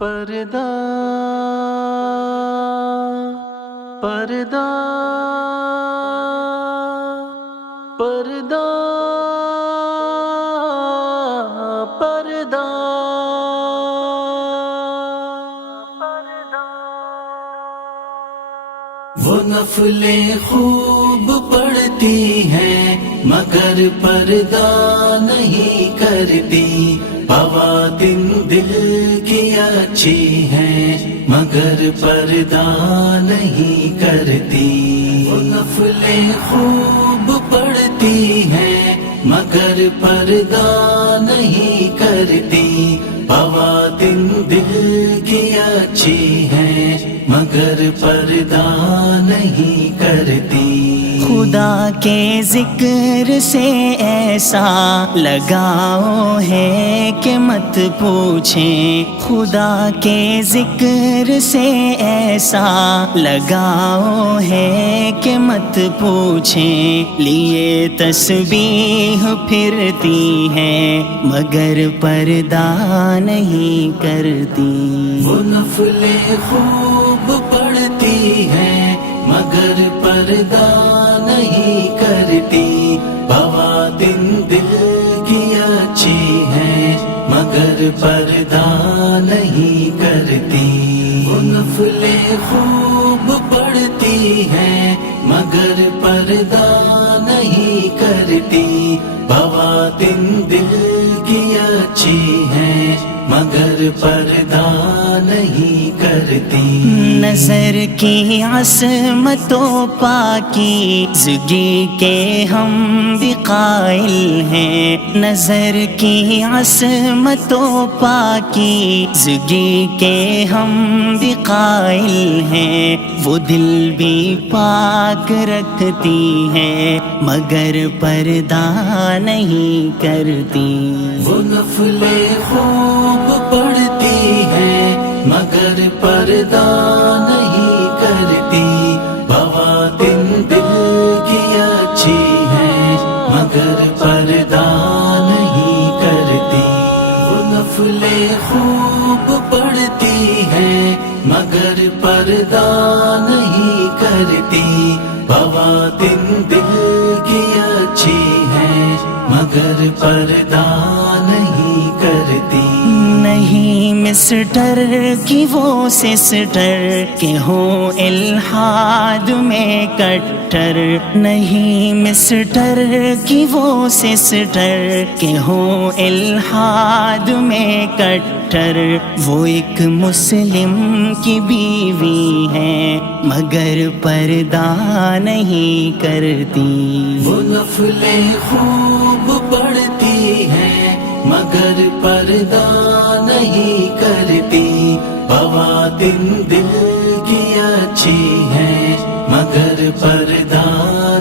پردہ پردہ پردہ پردہ وہ نفلیں خوب پڑھتی ہیں مگر پردہ نہیں کرتی، بوادن دل کی اچھی ہیں مگر پردہ نہیں کرتی۔ وہ نفلیں خوب پڑھتی ہیں مگر پردہ نہیں کرتی، بوادن دل کی اچھی ہیں مگر پردہ نہیں کرتی۔ خدا کے ذکر سے ایسا لگاؤ ہے کہ مت پوچھیں، خدا کے ذکر سے ایسا لگاؤ ہے کہ مت پوچھیں، لیے تسبیح پھرتی ہیں مگر پردہ نہیں کرتی۔ وہ نفلیں خوب پڑھتی ہیں مگر پردہ نہیں کرتی، بوادن دل کی اچھی ہیں مگر پردہ نہیں کرتی۔ وہ نفلیں خوب پڑھتی ہیں مگر پردہ نہیں کرتی، بوادن دل کی اچھی ہیں مگر پردہ نہیں کرتی۔ نظر کی عصمت و پاکیزگی کے ہم بھی قائل ہیں، نظر کی عصمت و پاکیزگی کے ہم بھی قائل ہیں، وہ دل بھی پاک رکھتی ہیں مگر پردہ نہیں کرتی۔ وہ نفلیں خوب پڑھتی ہیں مگر پردہ نہیں کرتی، بوادن دل کی اچھی ہیں مگر پردہ نہیں کرتی۔ وہ نفلیں خوب پڑھتی ہیں مگر پردہ نہیں کرتی، بوادن دل کی اچھی ہیں مگر پردہ نہیں کرتی۔ نہیں مسٹر کی وہ سسٹر کہ ہوں الحاد میں کٹر، نہیں مسٹر کی وہ سسٹر کہ ہوں الحاد میں کٹر، وہ ایک مسلم کی بیوی ہے مگر پردہ نہیں کرتی۔ وہ نفلیں خوب پڑھتی ہیں مگر پردہ نہیں کرتی، بوادن دل کی اچھی ہیں مگر پردہ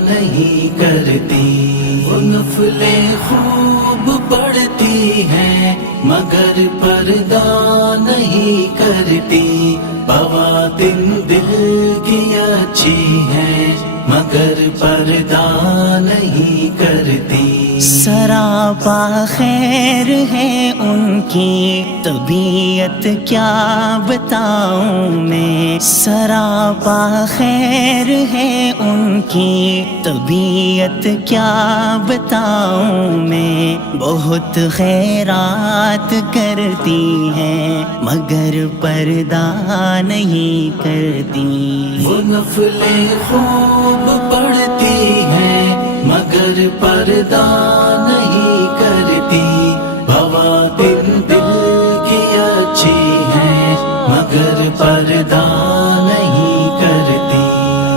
نہیں کرتی۔ وہ نفلیں خوب پڑھتی ہیں مگر پردہ نہیں کرتی، بوادن دل کی اچھی ہیں مگر پردہ نہیں کرتی۔ سراپا خیر ہے ان کی طبیعت کیا بتاؤں میں، سراپا خیر ہے ان کی طبیعت کیا بتاؤں میں، بہت خیرات کرتی ہیں مگر پردہ نہیں کرتی۔ وہ نفلیں خوب پڑھتی ہیں مگر پردہ نہیں کرتی، بوادن دل کی اچھی ہیں مگر پردہ نہیں کرتی۔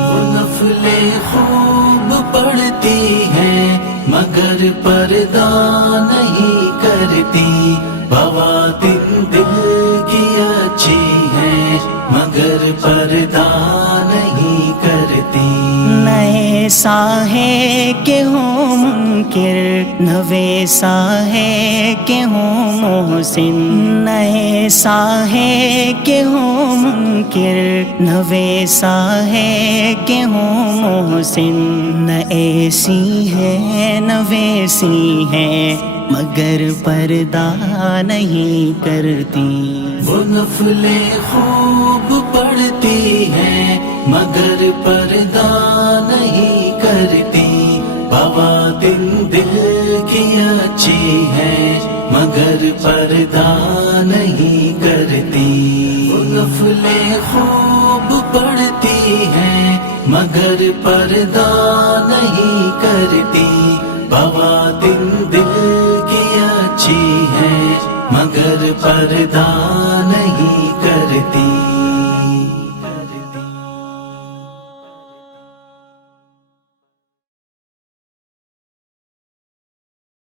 وہ نفلیں خوب پڑھتی ہیں مگر پردہ نہیں کرتی، بوادن دل کی اچھی ہیں مگر پردہ نہیں کرتی۔ ایسا ہے کہ ہوں منکر، نہ ویسا ہے کہ ہوں محسن، ایسا ہے کہ ہوں منکر، نہ ویسا ہے کہ ہوں محسن، نہ ایسی ہے نہ ویسی ہے مگر پردہ نہیں کرتی. وہ نفلیں خوب پڑھتی ہیں مگر پردہ نہیں کرتی. خواتین دل کی اچھی ہے مگر پردہ نہیں کرتی. وہ نفلیں خوب پڑھتی ہیں مگر پردہ نہیں کرتی. خواتین دل کی اچھی ہے مگر پردہ نہیں کرتی.